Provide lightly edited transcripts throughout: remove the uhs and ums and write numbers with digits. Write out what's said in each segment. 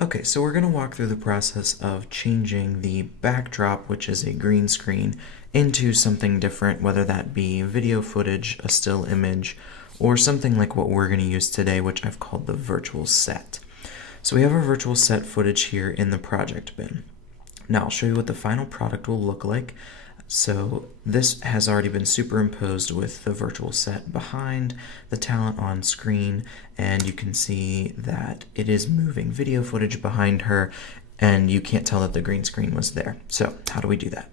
Okay, so we're going to walk through the process of changing the backdrop, which is a green screen, into something different, whether that be video footage, a still image, or something like what we're going to use today, which I've called the virtual set. So we have our virtual set footage here in the project bin. Now I'll show you what the final product will look like. So this has already been superimposed with the virtual set behind the talent on screen, and you can see that it is moving video footage behind her, and you can't tell that the green screen was there. So how do we do that?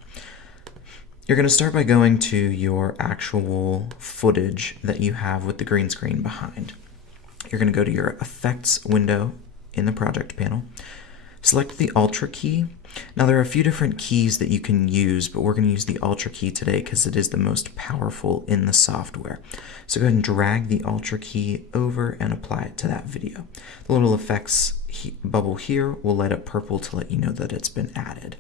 You're going to start by going to your actual footage that you have with the green screen behind. You're going to go to your effects window in the project panel. Select the Ultra key. Now there are a few different keys that you can use, but we're going to use the Ultra key today because it is the most powerful in the software. So go ahead and drag the Ultra key over and apply it to that video. The little effects bubble here will light up purple to let you know that it's been added.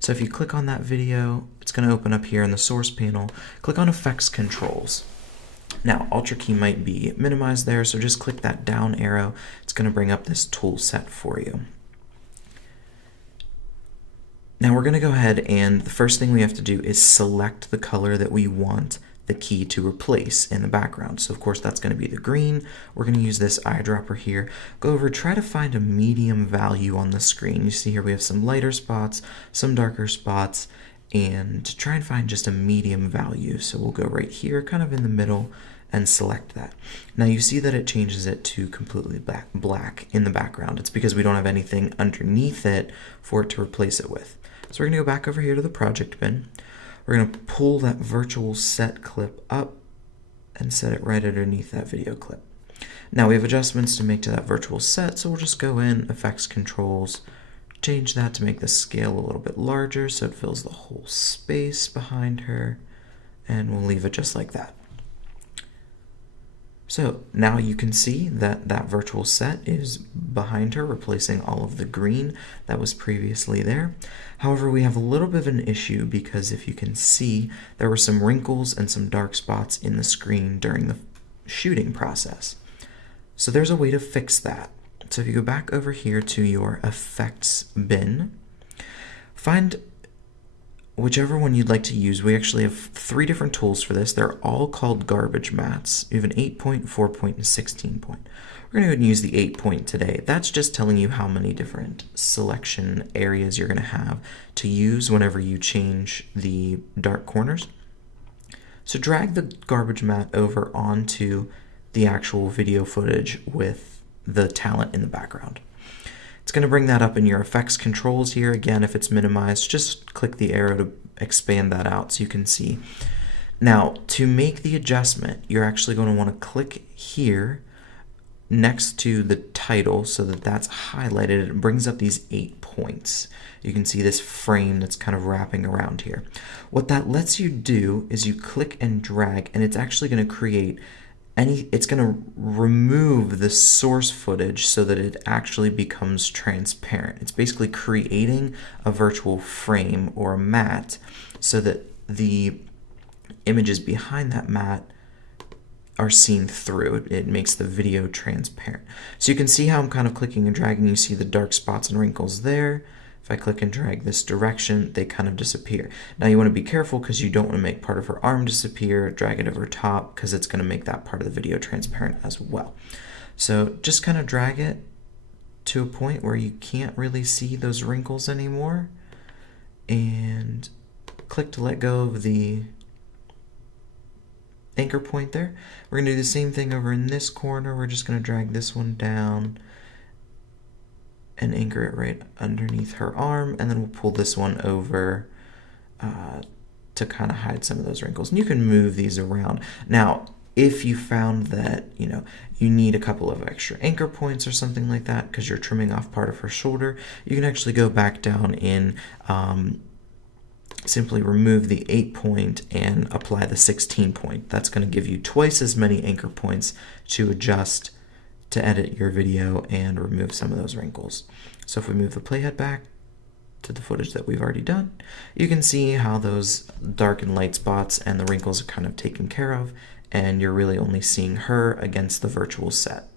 So if you click on that video, it's going to open up here in the source panel. Click on Effects Controls. Now, Ultra key might be minimized there, so just click that down arrow. It's going to bring up this tool set for you. Now we're going to go ahead, and the first thing we have to do is select the color that we want the key to replace in the background. So of course that's going to be the green. We're going to use this eyedropper here. Go over, try to find a medium value on the screen. You see here we have some lighter spots, some darker spots, and try and find just a medium value. So we'll go right here, kind of in the middle, and select that. Now you see that it changes it to completely black in the background. It's because we don't have anything underneath it for it to replace it with. So we're going to go back over here to the project bin. We're going to pull that virtual set clip up and set it right underneath that video clip. Now we have adjustments to make to that virtual set, so we'll just go in, Effects Controls, change that to make the scale a little bit larger so it fills the whole space behind her, and we'll leave it just like that. So now you can see that that virtual set is behind her, replacing all of the green that was previously there. However, we have a little bit of an issue because if you can see, there were some wrinkles and some dark spots in the screen during the shooting process. So there's a way to fix that. So if you go back over here to your effects bin, find whichever one you'd like to use. We actually have 3 different tools for this. They're all called garbage mats. You have an 8-point, 4-point, and 16-point. We're going to go ahead and use the 8-point today. That's just telling you how many different selection areas you're going to have to use whenever you change the dark corners. So drag the garbage mat over onto the actual video footage with the talent in the background. It's going to bring that up in your effects controls here. Again, if it's minimized, just click the arrow to expand that out so you can see. Now, to make the adjustment, you're actually going to want to click here next to the title so that that's highlighted. It brings up these 8 points. You can see this frame that's kind of wrapping around here. What that lets you do is you click and drag, and it's actually going to create it's going to remove the source footage so that it actually becomes transparent. It's basically creating a virtual frame or a mat so that the images behind that mat are seen through. It makes the video transparent. So you can see how I'm kind of clicking and dragging. You see the dark spots and wrinkles there. If I click and drag this direction, they kind of disappear. Now you want to be careful because you don't want to make part of her arm disappear. Drag it over top because it's going to make that part of the video transparent as well. So just kind of drag it to a point where you can't really see those wrinkles anymore. And click to let go of the anchor point there. We're going to do the same thing over in this corner. We're just going to drag this one down and anchor it right underneath her arm, and then we'll pull this one over to kind of hide some of those wrinkles. And you can move these around. Now, if you found that you need a couple of extra anchor points or something like that because you're trimming off part of her shoulder, you can actually go back down in simply remove the 8-point and apply the 16-point. That's going to give you twice as many anchor points to adjust to edit your video and remove some of those wrinkles. So if we move the playhead back to the footage that we've already done, you can see how those dark and light spots and the wrinkles are kind of taken care of, and you're really only seeing her against the virtual set.